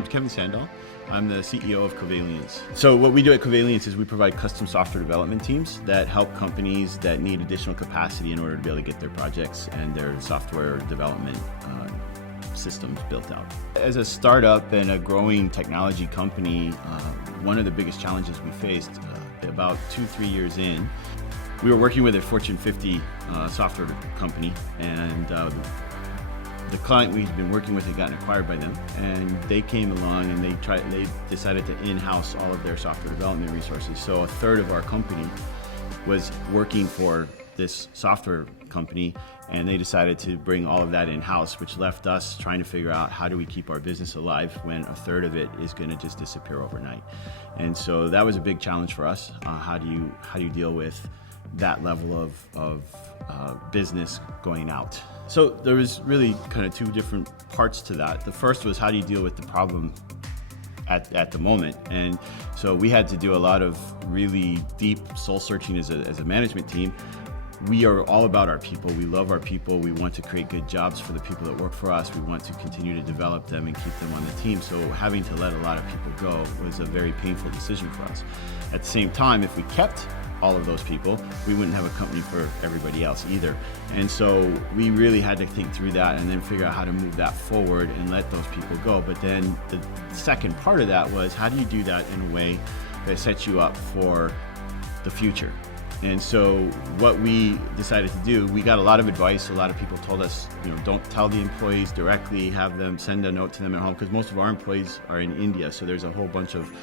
name's Kevin Sandahl. I'm the CEO of Covalience. So what we do at Covalience is we provide custom software development teams that help companies that need additional capacity in order to be able to get their projects and their software development systems built out. As a startup and a growing technology company, one of the biggest challenges we faced about 2-3 years in, we were working with a Fortune 50 software company, and the client we'd been working with had gotten acquired by them, and they came along and they decided to in-house all of their software development resources. So a third of our company was working for this software company, and they decided to bring all of that in-house, which left us trying to figure out how do we keep our business alive when a third of it is going to just disappear overnight. And so that was a big challenge for us. How do you deal with that level of business going out? So there was really kind of two different parts to that. The first was, how do you deal with the problem at the moment? And so we had to do a lot of really deep soul searching as a management team. We are all about our people. We love our people. We want to create good jobs for the people that work for us. We want to continue to develop them and keep them on the team. So having to let a lot of people go was a very painful decision for us. At the same time, if we kept all of those people, we wouldn't have a company for everybody else either. And so we really had to think through that and then figure out how to move that forward and let those people go. But then the second part of that was, how do you do that in a way that sets you up for the future? And so what we decided to do, we got a lot of advice. A lot of people told us, don't tell the employees directly, have them send a note to them at home, because most of our employees are in India. So there's a whole bunch of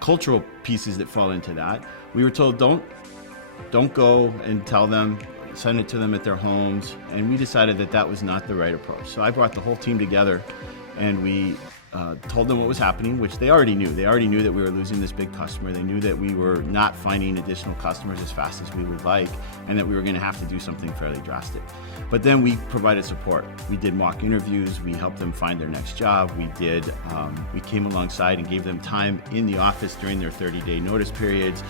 cultural pieces that fall into that. We were told, don't go and tell them, send it to them at their homes. And we decided that that was not the right approach. So I brought the whole team together, and we told them what was happening, which they already knew. They already knew that we were losing this big customer. They knew that we were not finding additional customers as fast as we would like, and that we were going to have to do something fairly drastic. But then we provided support. We did mock interviews. We helped them find their next job. We came alongside and gave them time in the office during their 30-day notice periods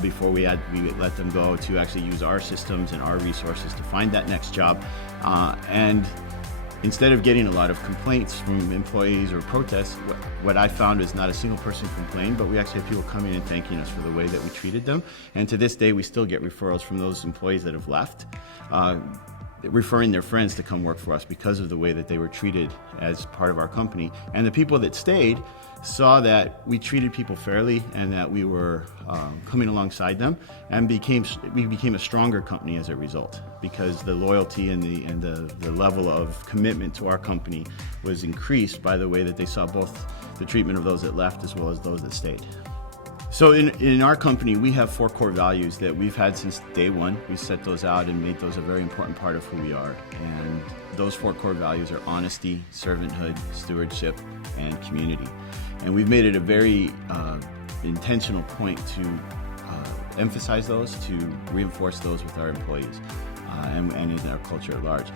before we let them go to actually use our systems and our resources to find that next job. And instead of getting a lot of complaints from employees or protests, what I found is not a single person complained, but we actually have people coming and thanking us for the way that we treated them. And to this day, we still get referrals from those employees that have left, referring their friends to come work for us because of the way that they were treated as part of our company. And the people that stayed saw that we treated people fairly and that we were coming alongside them, and we became a stronger company as a result, because the loyalty and the level of commitment to our company was increased by the way that they saw both the treatment of those that left as well as those that stayed. So in our company, we have 4 core values that we've had since day one. We set those out and made those a very important part of who we are. And those 4 core values are honesty, servanthood, stewardship, and community. And we've made it a very intentional point to emphasize those, to reinforce those with our employees and in our culture at large.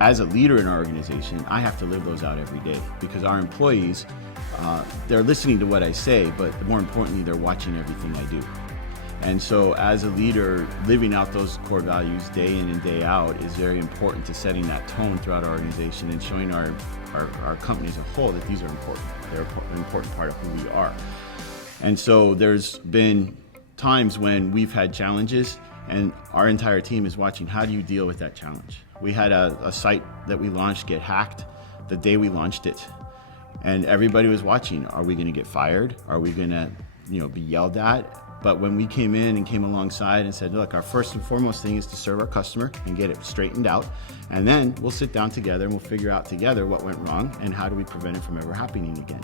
As a leader in our organization, I have to live those out every day, because our employees, they're listening to what I say, but more importantly, they're watching everything I do. And so as a leader, living out those core values day in and day out is very important to setting that tone throughout our organization and showing our company as a whole that these are important. They're an important part of who we are. And so there's been times when we've had challenges, and our entire team is watching, how do you deal with that challenge? We had a site that we launched get hacked the day we launched it. And everybody was watching. Are we going to get fired? Are we going to, be yelled at? But when we came in and came alongside and said, look, our first and foremost thing is to serve our customer and get it straightened out. And then we'll sit down together and we'll figure out together what went wrong and how do we prevent it from ever happening again.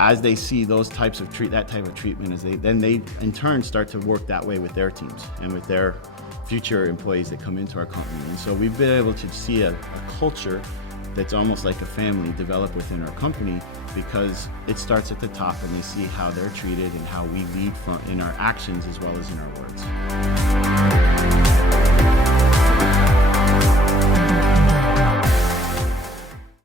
As they see that type of treatment, then they in turn start to work that way with their teams and with their future employees that come into our company. And so we've been able to see a culture that's almost like a family develop within our company, because it starts at the top and they see how they're treated and how we lead in our actions as well as in our words.